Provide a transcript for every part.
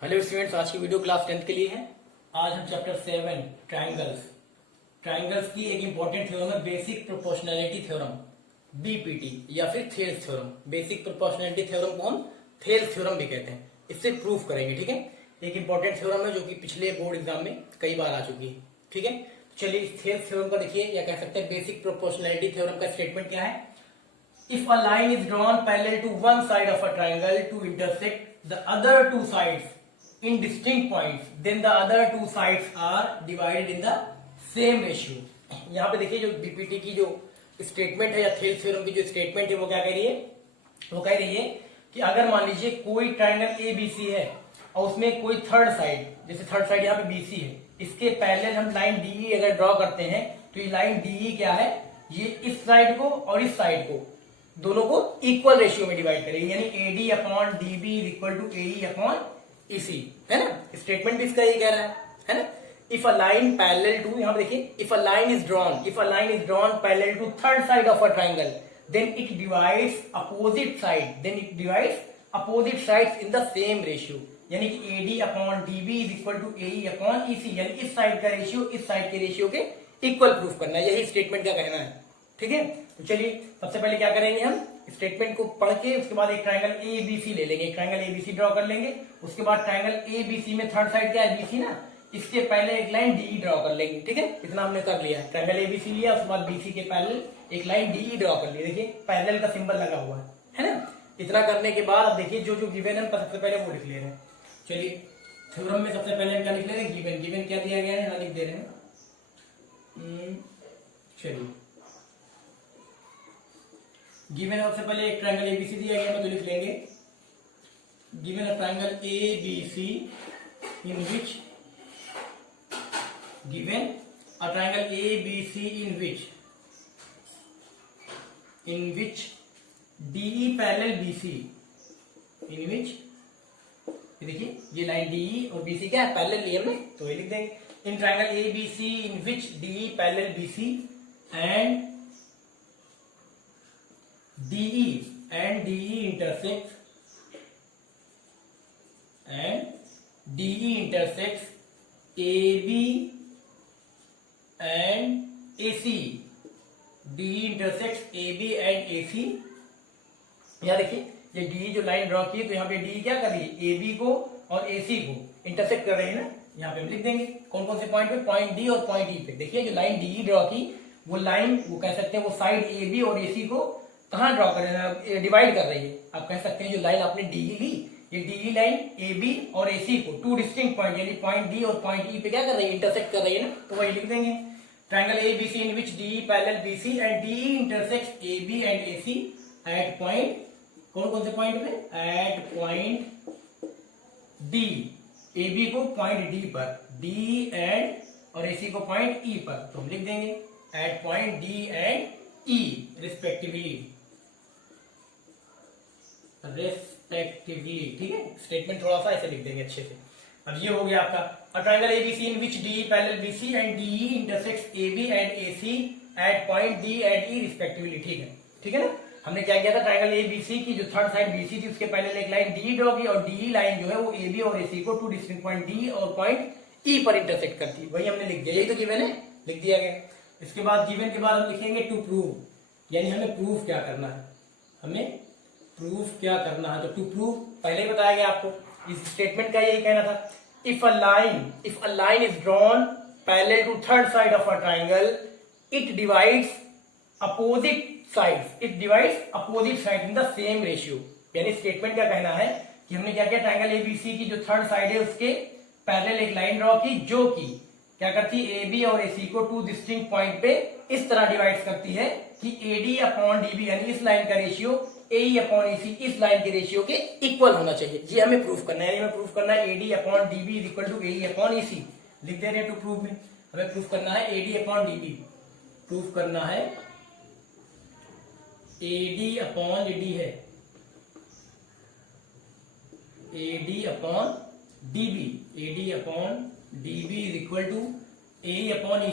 Hello students, आज की video class 10th के लिए है। आज हम चैप्टर 7 ट्राइंगल्स की एक इंपॉर्टेंट थ्योरम है, बेसिक प्रोपोर्शनैलिटी थ्योरम, बीपीटी या फिर Thales theorem. Basic proportionality theorem को हम थेल्स थ्योरम भी कहते हैं। इससे प्रूफ करेंगे, ठीक है। एक इंपॉर्टेंट थ्योरम है जो कि पिछले बोर्ड एग्जाम में कई बार आ चुकी है, ठीक है। तो चलिए इस थेल्स थ्योरम का देखिए, या कह सकते हैं बेसिक प्रोपोर्शनैलिटी थ्योरम का स्टेटमेंट क्या है। If a line is drawn parallel to one side of a triangle to intersect the other two sides in distinct points, then the other two sides are divided in the same ratio. यहाँ पे देखिए जो BPT की जो statement है या Thales theorem की जो स्टेटमेंट है वो क्या कह रही है। वो कह रही है कि अगर मान लीजिए कोई ट्राइंगल ए बी सी है और उसमें कोई थर्ड साइड, जैसे थर्ड साइड यहाँ पे बीसी है, इसके पैरेलल हम लाइन डी अगर ड्रॉ करते हैं तो ये लाइन डी क्या है, ये इस साइड को और इस साइड को दोनों को इक्वल रेशियो में डिवाइड करेंगे, यानी AD upon DB is equal to AE upon EC, है ना। स्टेटमेंट भी इसका ये कह रहा है ना। If a line parallel to, यहां पे देखिए, if a line is drawn parallel to third side of a triangle, then it divides opposite sides in the same ratio, यानी कि AD upon DB is equal to AE upon EC, यानी इस side का ratio इस side के ratio के equal proof करना है। यही स्टेटमेंट का कहना है, ठीक है। तो चलिए सबसे पहले क्या करेंगे, हम स्टेटमेंट को पढ़ के उसके बाद एक ट्राइंगल ए बी सी ले लेंगे, एक triangle A B C draw कर लेंगे। उसके बाद ट्राइंगल ए बी सी में थर्ड साइड क्या है, बीसी ना, इसके पहले एक लाइन डी ड्रॉ कर लेंगे, ठीक है। इतना हमने कर लिया है, ट्राइंगल ए बी सी लिया, उसके बाद बीसी के पैरेलल एक लाइन डी ड्रॉ कर ली, देखिए पैरेलल का सिंबल लगा हुआ है ना। इतना करने के बाद अब देखिए जो जो गिवन है सबसे पहले वो लिख ले रहे हैं। चलिए थ्योरम में सबसे पहले हम क्या लिख ले रहे हैं, गिवन क्या दिया गया है, यहाँ लिख दे रहे हैं। चलिए गिवन सबसे पहले एक ट्रायंगल एबीसी दिया गया है, तो लिख लेंगे given a triangle ABC in which DE parallel BC, देखिए ये लाइन डीई और बीसी क्या है, पैरेलल लिया हमने, तो ये लिख देंगे in triangle ABC in which DE parallel BC and DE intersects AB and AC. DE intersects AB and AC. यहाँ देखिए ये DE जो लाइन ड्रॉ की है, तो यहाँ पे DE क्या कर रही है, AB को और AC को इंटरसेक्ट कर रही है ना। यहाँ पे हम लिख देंगे कौन कौन से पॉइंट पे, पॉइंट D और पॉइंट E पे। देखिए जो लाइन DE ड्रॉ की वो लाइन, वो कह सकते हैं वो साइड AB और AC को कहाँ ड्रॉ कर रहे हैं, डिवाइड कर रही है। आप कह सकते हैं जो लाइन आपने डी ली, ये डी लाइन ए बी और ए सी को टू डिस्टिंक्ट पॉइंट, यानी पॉइंट डी और पॉइंट ई पे क्या कर रही है, इंटरसेक्ट कर रही है ना, तो वही लिख देंगे triangle A B C in which D parallel B C and D intersect A B and A C at point, कौन कौन से पॉइंट पे, at point D, A B को पॉइंट डी पर, डी एंड और ए सी को point ई पर, तो हम लिख देंगे at point D and E respectively, ठीक है। स्टेटमेंट थोड़ा सा ऐसे लिख देंगे अच्छे से। अब ये हो गया आपका triangle ABC in which D parallel BC and DE intersects AB and AC at point D and E respectively, ठीक है ना। हमने क्या किया था, ट्रायंगल एबीसी की जो थर्ड साइड बीसी थी उसके पहले एक लाइन डी ड्रॉ की, और डी लाइन जो है वो एबी और एसी को टू डिस्टिंक्ट पॉइंट डी और पॉइंट ई पर इंटरसेक्ट करती है, वही हमने लिख दिया, यही तो गिवन है, लिख दिया गया। इसके बाद गिवन के बाद हम लिखेंगे टू प्रूव, यानी हमें प्रूफ क्या करना है, तो टू प्रूव पहले ही बताया गया आपको, इस स्टेटमेंट का यही कहना था। If a line is drawn parallel to third side of a triangle, it divides opposite side in the same ratio, यानी स्टेटमेंट का कहना है कि हमने क्या किया, ट्राइंगल एबीसी की जो थर्ड साइड है उसके पैरेलल एक लाइन ड्रॉ की, जो कि क्या करती है, ए बी और ए सी को टू डिस्टिंक्ट पॉइंट पे इस तरह डिवाइड करती है कि एडी अपॉन डीबी, यानी इस लाइन का रेशियो ए अपॉन ए सी इस लाइन के रेशियो के इक्वल होना चाहिए। ये हमें प्रूफ करना है, हमें प्रूफ करना है AD upon DB is equal to A upon A C, लिख दे रहे हैं टू प्रूफ में। हमें प्रूफ करना है एडी अपॉन डीबी, प्रूफ करना है एडी अपॉन डी है, AD upon DB is equal to A upon E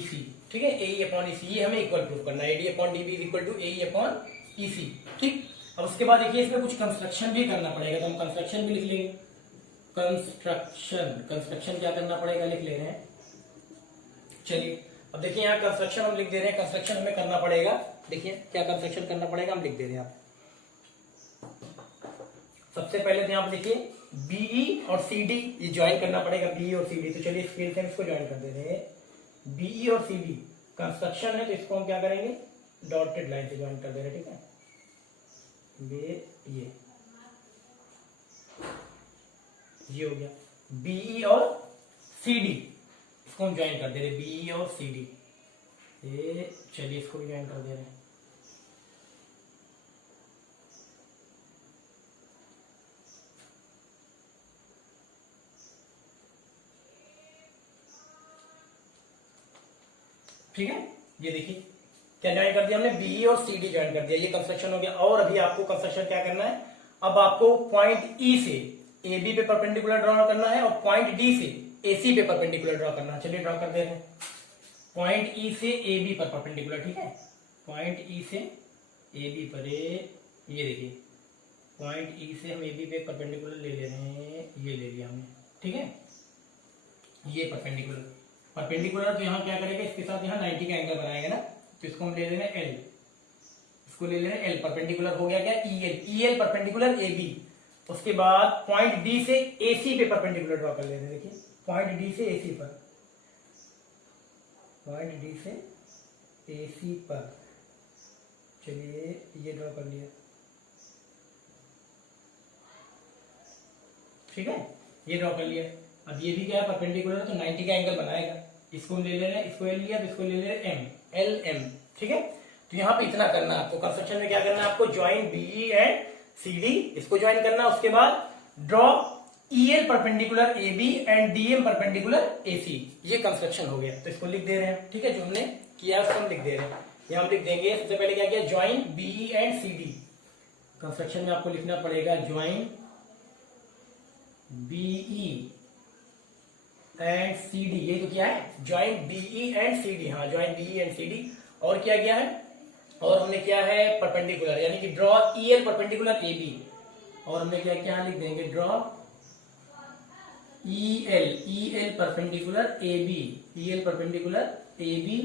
C, ठीक है, ए अपॉन ई सी, ये हमें इक्वल प्रूफ करना है, AD upon DB is equal to A upon E C, ठीक। अब उसके बाद देखिए इसमें कुछ कंस्ट्रक्शन भी करना पड़ेगा, तो हम कंस्ट्रक्शन भी लिख लेंगे। कंस्ट्रक्शन क्या करना पड़ेगा लिख ले रहे हैं। चलिए अब देखिए यहाँ कंस्ट्रक्शन हम लिख दे रहे हैं, कंस्ट्रक्शन हमें करना पड़ेगा। देखिए क्या कंस्ट्रक्शन करना पड़ेगा हम लिख दे रहे हैं। आप सबसे पहले तो यहाँ पे देखिए बीई और सीडी ये ज्वाइन करना पड़ेगा, बीई और सीडी। तो चलिए स्केल से इसको ज्वाइन कर दे रहे हैं। बीई और सीडी कंस्ट्रक्शन है, तो इसको हम क्या करेंगे डॉटेड लाइन से ज्वाइन कर दे रहे हैं, ठीक है। ये हो गया बीई और सीडी, इसको हम ज्वाइन कर दे रहे हैं, बीई और सीडी। ये चलिए इसको भी ज्वाइन कर दे रहे हैं। ठीक है, ये देखिए क्या ज्वाइन कर दिया हमने, बीई और सीडी ज्वाइन कर दिया। ये कंस्ट्रक्शन हो गया। और अभी आपको कंस्ट्रक्शन क्या करना है, अब आपको पॉइंट ई से ए बी पे परपेंडिकुलर ड्रॉ करना है और पॉइंट डी से ए सी पे परपेंडिकुलर ड्रॉ करना है। चलिए ड्रॉ कर दे रहे हैं। पॉइंट ई से ए बी पर परपेंडिकुलर, ठीक है। पॉइंट ई से ए बी पर, ये देखिए पॉइंट ई से हम ए बी पे परपेंडिकुलर ले रहे हैं, ये ले लिया हमने, ठीक है। ये परपेंडिकुलर तो यहाँ क्या करेगा, इसके साथ यहाँ 90 का एंगल बनाएगा ना, तो इसको हम ले लेना एल, इसको ले लेना एल। परपेंडिकुलर हो गया क्या ईएल परपेंडिकुलर ए बी। उसके बाद पॉइंट डी से एसी पे परपेंडिकुलर ड्रॉ कर ले रहे हैं। देखिए पॉइंट डी से एसी पर, पॉइंट डी से एसी पर, चलिए ये ड्रॉ कर लिया, ठीक है, ये ड्रॉ कर लिया। अब ये भी क्या है परपेंडिकुलर, तो 90 का एंगल बनाएगा। इसको हम ले ले रहे हैं, इसको एल लिया, तो इसको ले ले रहे हैं एम, एल एम, ठीक है। तो यहाँ पे इतना करना है आपको। कंस्ट्रक्शन में क्या करना है आपको, ज्वाइन बीई एंड सीडी, इसको ज्वाइन करना है। उसके बाद draw EL perpendicular AB and DM perpendicular AC. ये कंस्ट्रक्शन हो गया, तो इसको लिख दे रहे हैं, ठीक है। जो हमने किया उसको हम लिख दे रहे हैं। यहाँ हम लिख देंगे सबसे पहले क्या किया, join BE and CD. Construction में आपको लिखना पड़ेगा ज्वाइन बीई एंड सीडी। ये तो क्या है, ज्वाइन बीई एंड सीडी। हाँ ज्वाइन बीई एंड सीडी। और क्या किया है, और हमने क्या है परपेंडिकुलर, यानी कि draw EL perpendicular A B. और हमने क्या क्या लिख देंगे, draw EL perpendicular A B, EL perpendicular A B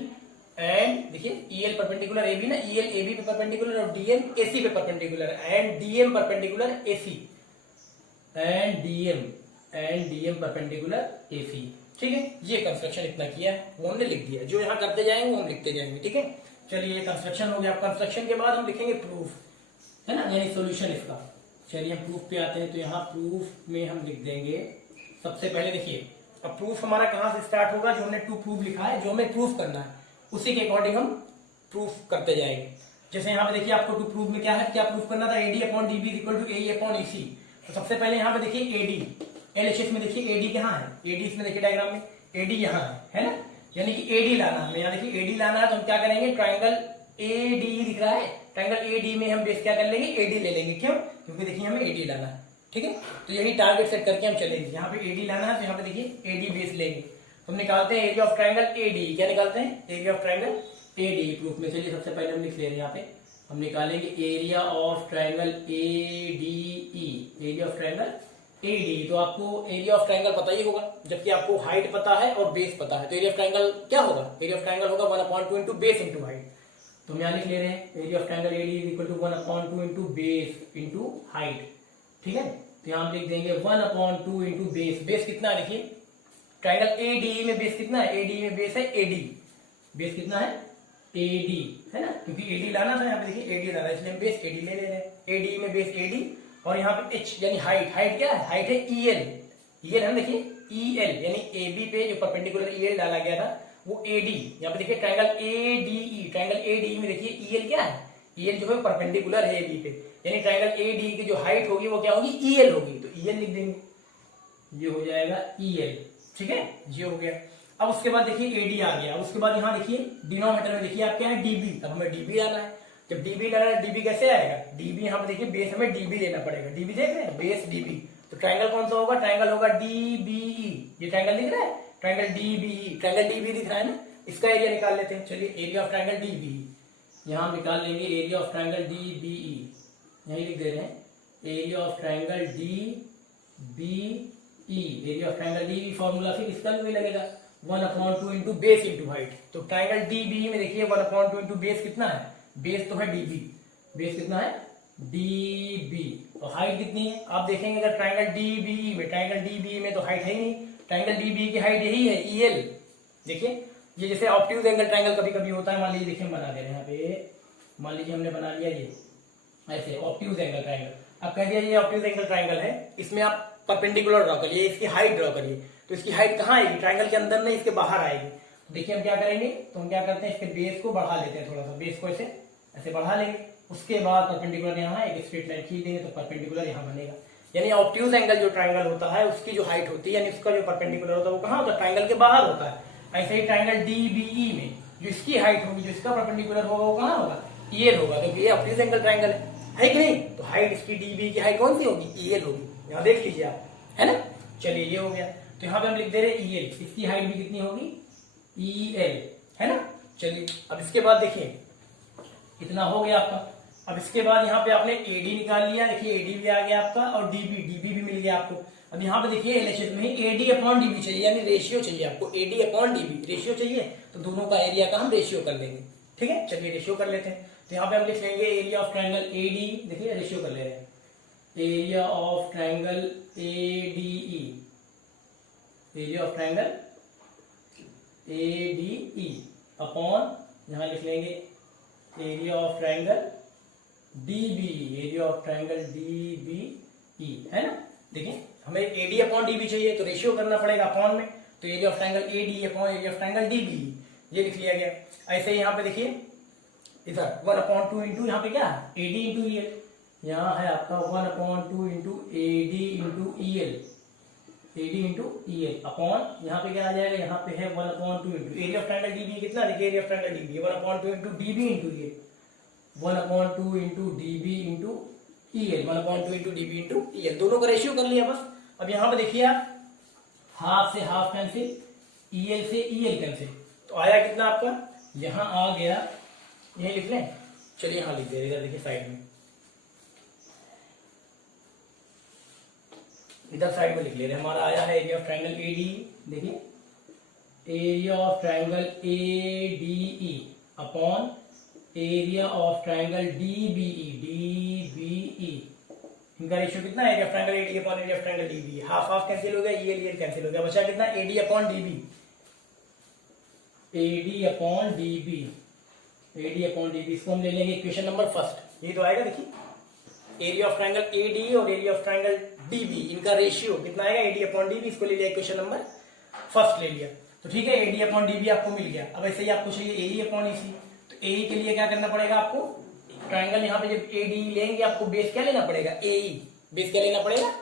and देखिए ईएल परपेंडिकुलर ए बी ना, ईएल ए बी पे परपेंडिकुलर और डीएम एसी पे perpendicular and DM perpendicular AC and DM perpendicular AC, ठीक है। ये कंस्ट्रक्शन इतना किया है, वो हमने लिख दिया। जो यहाँ करते जाएंगे वो हम लिखते जाएंगे, ठीक है। चलिए ये कंस्ट्रक्शन हो गया। कंस्ट्रक्शन के बाद हम लिखेंगे प्रूफ, है ना, यानी सॉल्यूशन इसका। चलिए हम प्रूफ पे आते हैं। तो यहाँ प्रूफ में हम लिख देंगे सबसे पहले, देखिए अब प्रूफ हमारा कहाँ से स्टार्ट होगा, जो हमने टू प्रूफ लिखा है, जो हमें प्रूफ करना है उसी के अकॉर्डिंग हम प्रूफ करते जाएंगे। जैसे यहाँ पे देखिए आपको टू प्रूफ में क्या है, क्या प्रूफ करना था, AD upon DB equal to A upon EC. तो सबसे पहले यहाँ पे देखिए एडी, एलएचएस में देखिए एडी कहाँ है, एडी इसमें देखिए डायग्राम में एडी यहाँ है ना, यानी कि एडी लाना हमें। यहाँ देखिए एडी लाना है, तो हम क्या करेंगे, ट्राइंगल एडी दिख रहा है, ट्राइंगल एडी में हम बेस क्या कर लेंगे, एडी ले लेंगे। क्यों, क्योंकि देखिए हमें एडी लाना है, ठीक है। तो यही टारगेट सेट करके हम चलेंगे। यहाँ पे एडी लाना है, तो यहाँ पे देखिए एडी बेस लेंगे। तो हम निकालते हैं एरिया ऑफ ट्राइंगल एडी। क्या निकालते हैं, area of triangle AD proof में। चलिए सबसे पहले हम लिख ले रहे हैं, यहाँ पे हम निकालेंगे area of triangle ADE, area of triangle AD. तो आपको एरिया ऑफ ट्राइंगल पता ही होगा, जबकि आपको हाइट पता है और बेस पता है। तो एरिया ऑफ ट्राइंगल क्या होगा, एरिया ऑफ ट्राइंगल होगा 1/2 इंटू बेस इंटू हाइट। तो हम यहाँ लिख ले रहे हैं area of triangle AD is equal to 1/2 into base into height, ठीक है। तो यहाँ हम लिख देंगे 1/2 इंटू बेस। बेस कितना है, देखिए ट्राइंगल एडी में बेस कितना है, एडी में बेस है एडी, बेस कितना है एडी, है ना, क्योंकि एडी लाना था। यहाँ पे देखिए एडी लाना है, इसलिए हम बेस एडी ले रहे हैं। एडी में बेस एडी, और यहाँ पे एच यानी हाइट, हाइट क्या है, हाइट है ईएल, ईएल है ना, देखिए ईएल यानी एबी पे जो परपेंडिकुलर ईएल डाला गया था वो एडी। यहाँ पे देखिए ट्राइंगल एडीई, ट्राइंगल एडी में देखिए ईएल क्या है, ईएल जो है परपेंडिकुलर है एबी पे, यानी ट्राइंगल एडी की जो हाइट होगी वो क्या होगी, ईएल होगी। तो ईएल लिख देंगे, ये हो जाएगा ईएल, ठीक है, ये हो गया। अब उसके बाद देखिए एडी आ गया। उसके बाद यहाँ देखिए डिनोमिनेटर में देखिए आप क्या है, डीबी। अब हमें डीबी लाना है। जब डीबी लाना है, डीबी कैसे आएगा, डीबी यहाँ पे देखिए बेस हमें डीबी लेना पड़ेगा। डीबी देख रहे हैं, बेस डीबी। तो ट्राइंगल कौन सा होगा, ट्राइंगल होगा डीबीई। ये ट्राइंगल दिख रहा है, ट्राइंगल डीबीई, ट्राइंगल डीबी दिख रहा है ना, इसका एरिया निकाल लेते हैं। चलिए एरिया ऑफ ट्राइंगल डीबीई, यहाँ हम निकाल लेंगे एरिया ऑफ ट्राइंगल डीबीई। यही लिख दे रहे हैं area of triangle D B E, area of triangle D B formula फिर इसका भी लगेगा 1/2 इंटू बेस इंटू हाइट। तो ट्राइंगल डी बी में देखिए 1/2 इंटू बेस कितना है, बेस तो है डी बी, बेस कितना है डी बी, तो हाइट कितनी है आप देखेंगे अगर ट्राइंगल डी बी में, ट्राइंगल डी बी में तो हाइट है ही नहीं, ट्राइंगल डी बी की हाइट यही है ई एल। देखिए ये जैसे ऑब्ट्यूज एंगल ट्राइंगल कभी कभी होता है, मान लीजिए देखिए हम बना दे रहे हैं यहाँ पे, मान लीजिए हमने बना लिया ये ऐसे ऑब्ट्यूज एंगल ट्राइंगल, अब कह दिया ये ऑब्ट्यूज एंगल ट्राइंगल है, इसमें आप परपेंडिकुलर ड्रॉ करिए, इसकी हाइट ड्रॉ करिए, तो इसकी हाइट कहाँ आएगी, ट्राइंगल के अंदर नहीं इसके बाहर आएगी। तो देखिए हम क्या करेंगे, तो हम क्या करते हैं इसके बेस को बढ़ा लेते हैं, थोड़ा सा बेस को ऐसे ऐसे बढ़ा लेंगे, उसके बाद परपेंडिकुलर यहाँ एक स्ट्रेट लाइन खींच देंगे तो परपेंडिकुलर यहाँ बनेगा। यानी ऑब्ट्यूज एंगल जो ट्राइंगल होता है उसकी जो हाइट होती है यानी उसका जो परपेंडिकुलर होता है वो कहाँ होता है, ट्राइंगल के बाहर होता है। ऐसे ही ट्राइंगल डीबीई में जो इसकी हाइट होगी, जो इसका परपेंडिकुलर होगा वो कहाँ होगा, ईएल होगा, क्योंकि ये ऑब्ट्यूज एंगल ट्राइंगल है कि नहीं। तो हाइट इसकी डीबी की हाइट कौन सी होगी, ईएल होगी, यहाँ देख लीजिए आप, है ना। चलिए ये हो गया, तो यहाँ पे हम लिख दे रहे ईएल, इसकी हाइट भी कितनी होगी ईएल, है ना। चलिए अब इसके बाद देखिए इतना हो गया आपका। अब इसके बाद यहाँ पे आपने एडी निकाल लिया, देखिए एडी भी आ गया आपका और डीबी भी मिल गया आपको। अब यहाँ पे देखिए एलएचएस में एडी अपॉन डीबी चाहिए, यानी रेशियो चाहिए आपको, एडी अपॉन डीबी रेशियो चाहिए, तो दोनों का एरिया का हम रेशियो कर लेंगे, ठीक है। चलिए रेशियो कर लेते हैं, तो यहाँ पे हम लिख लेंगे एरिया ऑफ ट्राइंगल एडी, देखिए रेशियो कर ले रहे हैं, area of triangle ADE, area of triangle ADE upon यहाँ लिख लेंगे area of triangle dB, area of triangle DBE, है ना। देखिए हमें एडी अपॉन डीबी चाहिए तो रेशियो करना पड़ेगा अपॉन में, तो area of triangle AD upon area of triangle DB, ये लिख लिया गया। ऐसे ही यहाँ पे देखिए इधर 1/2 इंटू यहाँ पे क्या एडी इंटू ईएल, यहाँ है आपका 1/2 into AD into EL, AD into EL upon यहाँ पे क्या आ जाएगा, यहाँ पे है 1/2 into area of triangle DB कितना, देखिए area of triangle DB 1/2 into DB into EL, 1/2 into DB into EL, 1/2 into DB into EL, दोनों का रेशियो कर लिया बस। अब यहाँ पे देखिए आप हाफ से हाफ कैंसिल, ईएल से ईएल कैंसिल, तो आया कितना आपका, यहाँ आ गया, यही लिख लें, चलिए यहाँ लिख दे, इधर देखिए साइड में, इधर साइड में लिख ले रहे हैं, हमारा आया है एरिया ऑफ ट्राइंगल एडी, देखिए area of triangle ADE upon area of triangle DBE, DBE इनका रेशियो कितना है, area of triangle AD upon area of triangle DB, half half cancel हो गया, ईएल कैंसिल हो गया, बचा कितना AD upon DB, AD upon DB, AD upon DB, इसको हम ले लेंगे इक्वेशन नंबर फर्स्ट, ये तो आएगा देखिए एरिया ऑफ ट्राइंगल एडी और एरिया ऑफ ट्राइंगल डीबी इनका रेशियो कितना आएगा, एडी अपॉन डीबी, इसको ले लिया इक्वेशन नंबर फर्स्ट ले लिया, तो ठीक है एडी अपॉन डीबी आपको मिल गया। अब ऐसे ही आपको चाहिए एई अपॉन ईसी, तो एई के लिए क्या करना पड़ेगा आपको, ट्राइंगल यहाँ पे जब एडी लेंगे आपको बेस क्या लेना पड़ेगा, एई, बेस क्या लेना पड़ेगा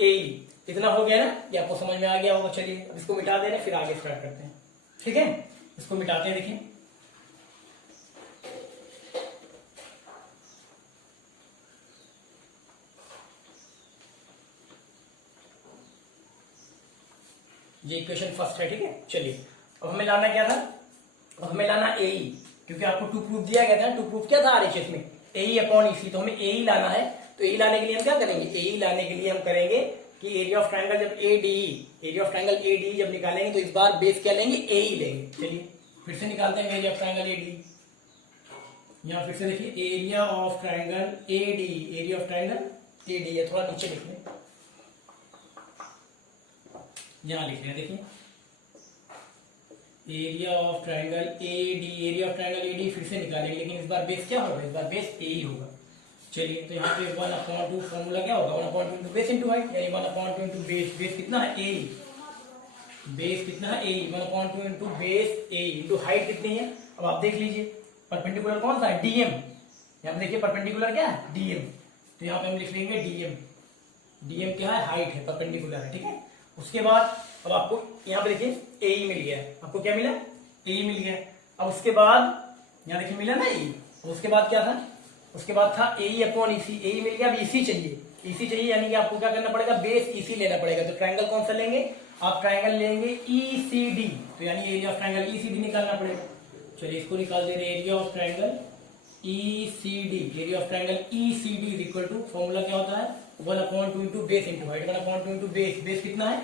एई। इतना हो गया ना, ये आपको समझ में आ गया होगा। चलिए अब इसको मिटा दे रहे हैं, फिर आगे स्टार्ट करते हैं, ठीक है। इसको मिटाते हैं, देखिए ये इक्वेशन फर्स्ट है, ठीक है। चलिए अब हमें लाना क्या था, अब हमें लाना एई, क्योंकि आपको टू प्रूफ दिया गया था, टू प्रूफ क्या था आरएचएस में, एई अपॉन ईसी, तो हमें एई लाना है। तो एई लाने के लिए हम क्या करेंगे, एई लाने के लिए हम करेंगे कि एरिया ऑफ ट्राइंगल जब ADE, area of triangle ADE जब निकालेंगे तो इस बार बेस क्या लेंगे, एई लेंगे। चलिए फिर से निकालते हैं एरिया ऑफ ट्राइंगल एडीई, यहाँ फिर से देखिए area of triangle ADE, area of triangle ADE है, थोड़ा नीचे लिख लें, यहाँ लिख रहे हैं, देखिए area of triangle AD, area of triangle AD फिर से निकालेंगे, लेकिन इस बार बेस क्या होगा, इस बार बेस ए ही होगा। चलिए तो यहाँ पे 1/2 फॉर्मूला क्या होगा, 1/2 इंटू बेस इंटू हाइट, यानी 1/2 इंटू बेस, बेस कितना है ए, बेस कितना है ए, 1/2 इंटू बेस ए इंटू हाइट कितनी है। अब आप देख लीजिए परपेंडिकुलर कौन सा है, डीएम, यहाँ पे देखिए परपेंडिकुलर क्या है, डीएम, तो यहाँ पे हम लिख लेंगे डीएम, डीएम क्या है, हाइट है, परपेंडिकुलर है, ठीक है। उसके बाद अब आपको यहाँ पे देखिए एई मिल गया, आपको क्या मिला, एई मिल गया। अब उसके बाद यहाँ देखिए मिला ना एई, उसके बाद क्या था, उसके बाद था एई अपॉन ईसी, एई मिल गया, अब ईसी चाहिए, ईसी चाहिए यानी कि आपको क्या करना पड़ेगा, बेस ईसी लेना पड़ेगा। तो ट्राइंगल कौन सा लेंगे, आप ट्राइंगल लेंगे ईसीडी, तो यानी एरिया ऑफ ट्राइंगल ईसीडी निकालना पड़ेगा। चलिए इसको निकाल दे रहे, area of triangle ECD, area of triangle ECD is equal to, formula क्या होता है 1/2 into base into height, 1/2 into base, base कितना है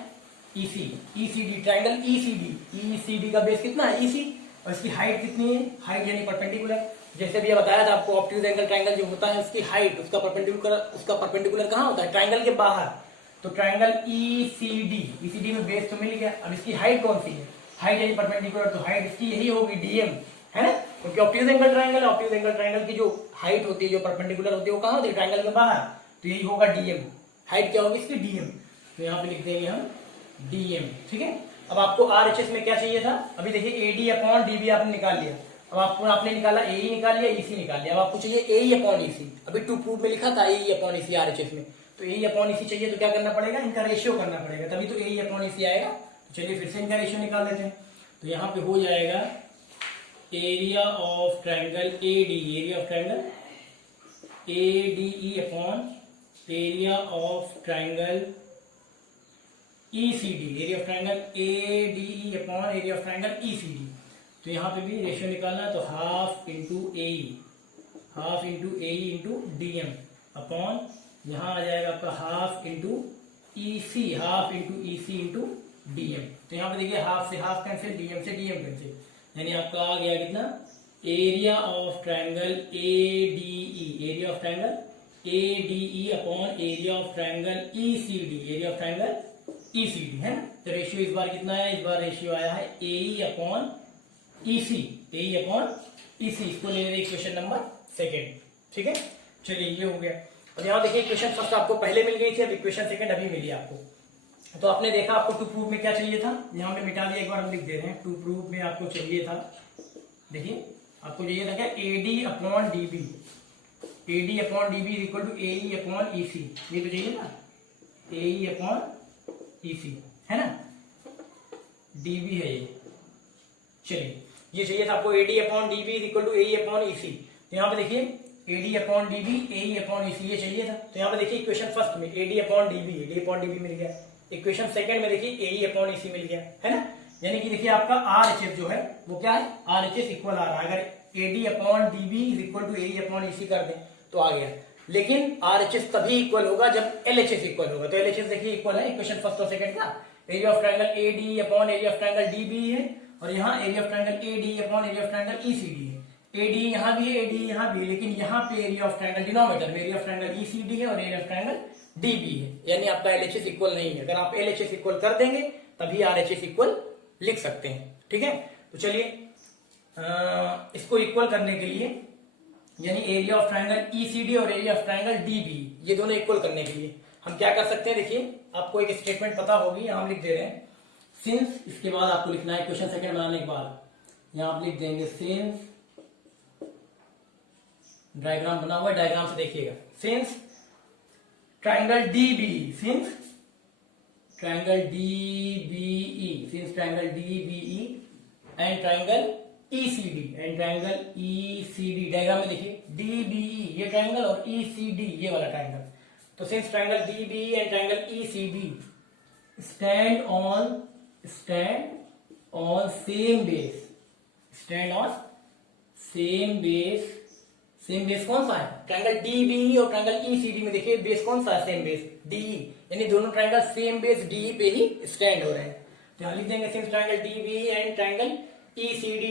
EC, ECD ट्रायंगल ECD का बेस कितना है EC, और इसकी हाइट कितनी है, हाइट यानी परपेंडिकुलर, जैसे भी बताया था आपको ऑब्ट्यूज एंगल ट्रायंगल जो होता है उसकी हाइट उसका परपेंडिकुलर कहाँ होता है, ट्रायंगल के बाहर। तो ट्रायंगल ECD में बेस तो मिल गया, अब इसकी हाइट कौन सी है, हाइट यानी परपेंडिकुलर, तो हाइट इसकी यही होगी DM, है ना, क्योंकि ऑब्ट्यूज एंगल ट्रायंगल की जो हाइट होती है जो परपेंडिकुलर होती है वो कहाँ होती है, ट्रायंगल के बाहर, तो यही होगा DM, हाइट क्या होगी इसकी DM, तो यहाँ पे लिख देंगे हम DM, ठीक है। अब आपको RHS में क्या चाहिए था, अभी देखिए AD/DB आपने निकाल लिया, अब आपने निकाला AE निकाल लिया, EC निकाल लिया, अब आपको चाहिए AE/EC, अभी टू प्रूफ में लिखा था AE/EC RHS में, तो AE/EC चाहिए तो क्या करना पड़ेगा, इनका रेशियो करना पड़ेगा, तभी तो AE/EC आएगा। तो चलिए फिर से इनका रेशियो निकाल लेते हैं, तो यहाँ पे हो जाएगा area of triangle ADE upon area of triangle ECD, area of triangle ADE upon area of triangle ECD। तो यहाँ पे भी रेशियो निकालना है, तो half into AE into DM upon यहाँ आ जाएगा आपका half into EC into DM। तो यहाँ पे देखिए हाफ से हाफ कैंसिल, DM से DM कैंसिल, यानी आपका आ गया कितना, area of triangle ADE upon area of triangle ECD, है ना। तो रेशियो इस बार कितना है, इस बार रेशियो आया है AE अपॉन EC, इसको ले लेंगे इक्वेशन नंबर 2, ठीक है। चलिए ये हो गया। अब यहाँ देखिए इक्वेशन फर्स्ट आपको पहले मिल गई थी, अब इक्वेशन सेकंड अभी मिली आपको। तो आपने देखा आपको टू प्रूफ में क्या चाहिए था, यहाँ पे मिटा दिया, एक बार हम लिख दे रहे हैं। टू प्रूफ में आपको चाहिए था, देखिए आपको चाहिए था क्या, AD/DB is equal to AE/EC, ये तो चाहिए ना, AE/EC है ना, DB है ये। चलिए ये चाहिए था आपको AD/DB is equal to AE/EC। तो यहाँ पे देखिए AD/DB AE/EC ये चाहिए था। तो यहाँ पे देखिए इक्वेशन फर्स्ट में AD/DB मिल गया, इक्वेशन सेकंड में देखिए AE/EC मिल गया, है ना। यानी कि देखिए आपका RHS जो है वो क्या है, RHS इक्वल आ रहा है। अगर AD/DB is equal to AE/EC कर दें तो आ गया, लेकिन RHS तभी इक्वल होगा जब LHS इक्वल होगा। तो LHS देखिए इक्वल है इक्वेशन फर्स्ट और सेकंड का, area of triangle ADE upon area of triangle DB है, और यहाँ area of triangle ADE upon area of triangle ECD है। ADE यहाँ भी है, ADE यहाँ भी है, लेकिन यहाँ पे एरिया ऑफ ट्रायंगल डिनोमिनेटर में एरिया ऑफ ट्रायंगल ECD है और एरिया ऑफ ट्रायंगल DB है, यानी आपका LHS इक्वल नहीं है। अगर आप LHS इक्वल कर देंगे तभी RHS इक्वल लिख सकते हैं, ठीक है। तो चलिए इसको इक्वल करने के लिए, यानी एरिया ऑफ ट्रायंगल ECD और एरिया ऑफ ट्रायंगल DB ये दोनों इक्वल करने के लिए हम क्या कर सकते हैं, देखिए आपको एक स्टेटमेंट पता होगी, हम लिख दे रहे हैं सिंस, इसके बाद आपको लिखना है क्वेश्चन सेकंड बनाने के बाद, यहां आप लिख देंगे सिंस, डायग्राम बना हुआ है, डायग्राम से देखिएगा, since triangle DBE and triangle ECD, diagram में देखिए DBE ये ट्रायंगल और ECD ये वाला ट्रायंगल। तो since triangle DBE and triangle ECD stand on same base कौन सा है, ट्रायंगल DBE और ट्रायंगल ECD में देखिए बेस कौन सा है, सेम बेस DE, यानी दोनों ट्रायंगल सेम बेस DE पे ही स्टैंड हो रहे हैं। तो यहां लिख देंगे since triangle DBE and triangle ECD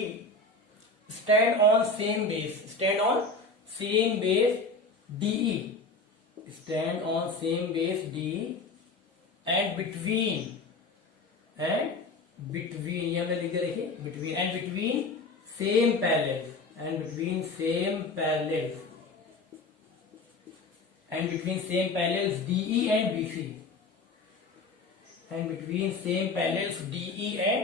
stand on same base DE and between ये हमने लिख दिया, देखिए between same parallels DE and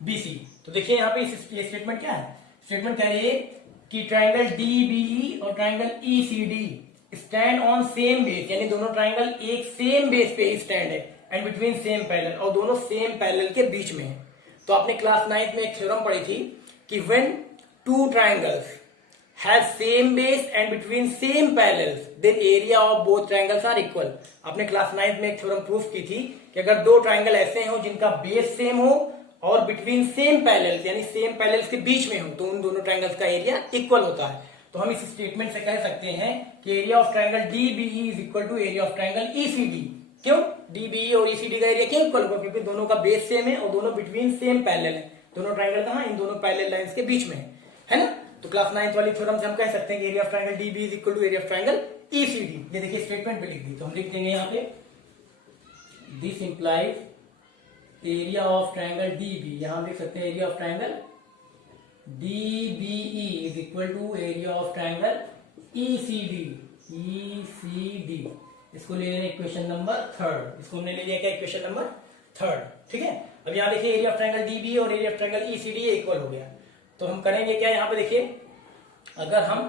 BC, तो देखिए यहाँ पे ये स्टेटमेंट क्या है, स्टेटमेंट कह रही है कि ट्रायंगल DBE और triangle ECD stand on same base, यानी दोनों ट्रायंगल एक सेम बेस पे ही स्टैंड है, एंड बिटवीन सेम पैरेलल, और दोनों सेम पैरेलल के बीच में है। तो आपने क्लास 9th में एक थ्योरम पढ़ी थी कि when two triangles have same base and between same parallels then area of both triangles are equal. आपने क्लास 9th में एक थ्योरम प्रूफ की थी कि अगर दो ट्रायंगल ऐसे हो जिनका बेस सेम हो और बिटवीन सेम पैरेलल्स यानी सेम पैरेलल्स के बीच में हो तो उन दोनों ट्रायंगल्स का एरिया इक्वल होता है। तो हम इस स्टेटमेंट से कह सकते हैं कि area of triangle DBE is equal to area of triangle ECD। क्यों? DBE और ECD का एरिया क्यों इक्वल होगा? क्योंकि दोनों का बेस सेम है और दोनों बिटवीन सेम पैरेलल है। दोनों ट्रायंगल कहां? इन दोनों पैरेलल लाइंस के बीच में है ना। तो क्लास 9th वाली थ्योरम से हम कह सकते हैं कि area of triangle DBE is equal to area of triangle ECD। ये देखिए स्टेटमेंट भी लिख दी, तो हम लिख देंगे यहाँ पे this implies area of triangle DB, यहां लिख सकते हैं area of triangle DBE is equal to area of triangle ECD। इसको ले लेना इक्वेशन नंबर 3, इसको हमने ले लिया क्या? इक्वेशन नंबर 3, ठीक है। अब यहाँ देखिए एरिया ऑफ ट्रायंगल DBE और area of triangle ECD equal हो गया। तो हम करेंगे क्या? यहाँ पे देखिए अगर हम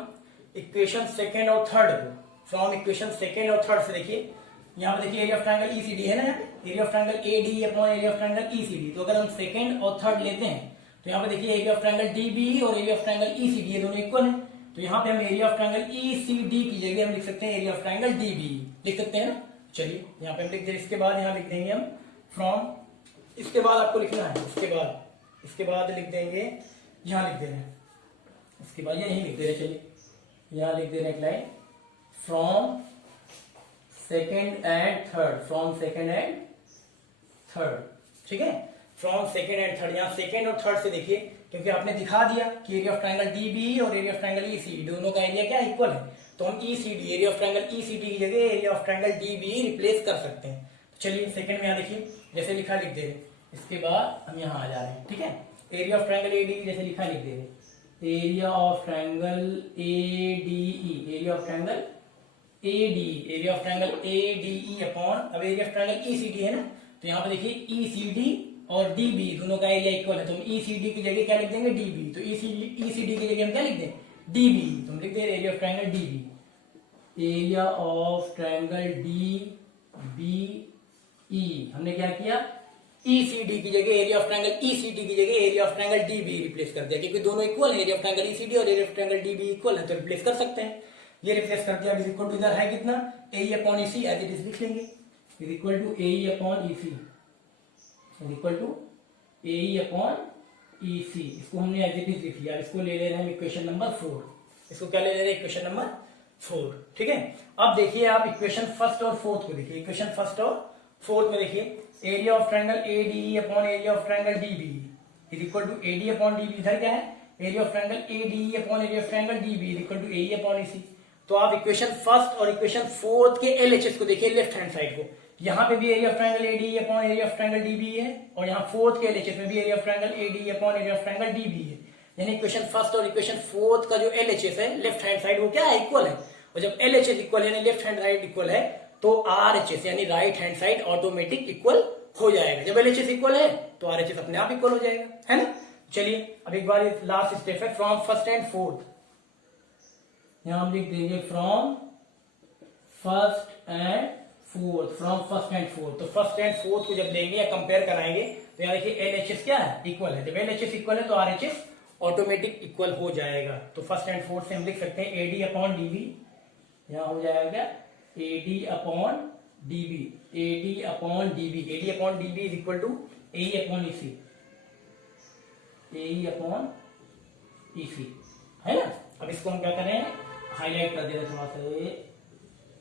इक्वेशन सेकेंड और थर्ड को फ्रॉम इक्वेशन सेकेंड और थर्ड से देखिए, यहाँ पे देखिए एरिया ऑफ ट्रायंगल ECD है ना, यहाँ पे area of triangle AD upon area of triangle ECD। तो अगर हम सेकेंड और थर्ड लेते हैं तो यहाँ पे देखिए एरिया ऑफ ट्रायंगल DBE और एरिया ऑफ ट्रायंगल ECD ये दोनों इक्वल है। तो यहाँ पे हम एरिया ऑफ ट्रायंगल ECD की जगह हम लिख सकते हैं एरिया ऑफ ट्रायंगल DBE, लिख सकते हैं ना। चलिए यहाँ पे हम लिख दें, इसके बाद यहाँ लिख देंगे हम फ्रॉम, इसके बाद आपको लिखना है, इसके बाद लिख देंगे, यहाँ लिख दे रहे हैं, इसके बाद यही लिख दे रहे। चलिए यहाँ लिख दे रहे हैं line from second and third, from second and third, ठीक है। फ्रॉम सेकेंड एंड थर्ड, यहाँ सेकेंड और थर्ड से देखिए, क्योंकि आपने दिखा दिया कि एरिया ऑफ ट्रायंगल DBE और एरिया ऑफ ट्रायंगल ECD दोनों का एरिया क्या इक्वल है। तो हम ECD area of triangle ECD की जगह area of triangle DBE replace कर सकते हैं। चलिए सेकंड में यहाँ देखिए जैसे लिखा लिख दे रहे, इसके बाद हम यहाँ आ जा रहे हैं, ठीक है। एरिया ऑफ ट्रायंगल ADE जैसे लिखा लिख दे रहे, area of triangle ADE, area of triangle ADE, area of triangle ADE upon, अब एरिया ऑफ ट्रायंगल ECD है ना, तो यहाँ पे देखिए ECD और DB दोनों का एरिया इक्वल है। तो हम ECD की जगह क्या लिख देंगे? DB। तो ECD की जगह हम क्या लिख दें? DB। तो हम लिख दें area of triangle DB, area of triangle DBE। हमने क्या किया? ECD की जगह एरिया ऑफ ट्रायंगल ECD की जगह area of triangle DB replace कर दिया, क्योंकि दोनों इक्वल है, एरिया ऑफ ट्रायंगल ECD और area of triangle DB equal है, तो रिप्लेस कर सकते हैं। ये रिप्लेस कर दिया, इज इक्वल टू इधर है कितना? AE upon EC as it is लिख लेंगे, is equal to AE upon EC is equal to AE upon EC। इसको हमने एज इट इज लिख लिया। इसको ले ले रहे हैं इक्वेशन नंबर 4, इसको क्या ले ले रहे हैं? इक्वेशन नंबर 4, ठीक है। अब देखिए आप इक्वेशन फर्स्ट और फोर्थ को देखिए, इक्वेशन फर्स्ट और फोर्थ में देखिए area of triangle ADE upon area of triangle DBE is equal to AD upon DB। इधर क्या है? Area of triangle ADE upon area of triangle DB is equal to AE upon EC। तो आप equation first और equation fourth के LHS को देखिए left hand side को, यहाँ पे भी area of triangle ADE upon area of triangle DBE है, और यहाँ फोर्थ के LHS में भी area of triangle ADE upon area of triangle DBE है। यानी इक्वेशन फर्स्ट और इक्वेशन फोर्थ का जो LHS है लेफ्ट हैंड साइड वो क्या है? इक्वल है। और जब LHS इक्वल है यानी लेफ्ट हैंड साइड इक्वल है तो RHS यानी right hand side automatic equal हो जाएगा। जब LHS इक्वल है तो RHS अपने आप इक्वल हो जाएगा, है ना। चलिए अब एक बार लास्ट स्टेप है फ्रॉम फर्स्ट एंड फोर्थ, यहां हम लिख देंगे from first and fourth, from first and fourth. तो फर्स्ट एंड फोर्थ को जब लेंगे या कंपेयर कराएंगे तो यहाँ देखिए LHS क्या है? इक्वल है। जब LHS इक्वल है तो RHS ऑटोमेटिक इक्वल हो जाएगा। तो फर्स्ट एंड फोर्थ से हम लिख सकते हैं AD अपॉन DB, यहाँ हो जाएगा AD upon DB, AD upon DB, AD upon DB is equal to AE upon EC, AE upon EC, है ना। अब इसको हम क्या करें? हाईलाइट कर देना थोड़ा सा,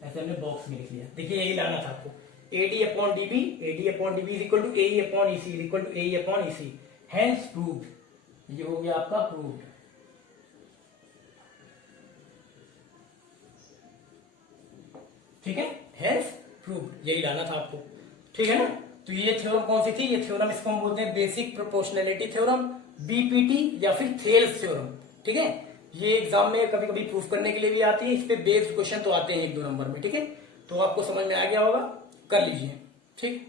ऐसे हमने बॉक्स में लिख लिया। देखिए यही लाना था आपको, AD upon DB, AD upon DB is equal to AE upon EC is equal to AE upon EC, hence proved. ये हो गया आपका प्रूव्ड, ठीक है, हेंस प्रूव्ड, यही लाना था आपको, ठीक है ना। तो ये थ्योरम कौन सी थी? ये थ्योरम इसको हम बोलते हैं बेसिक प्रोपोर्शनैलिटी थ्योरम, BPT या फिर थेल्स थ्योरम, ठीक है। ये एग्जाम में कभी कभी प्रूफ करने के लिए भी आती है, इस पे बेस्ड क्वेश्चन तो आते हैं 1-2 नंबर में, ठीक है। तो आपको समझ में आ गया होगा, कर लीजिए, ठीक।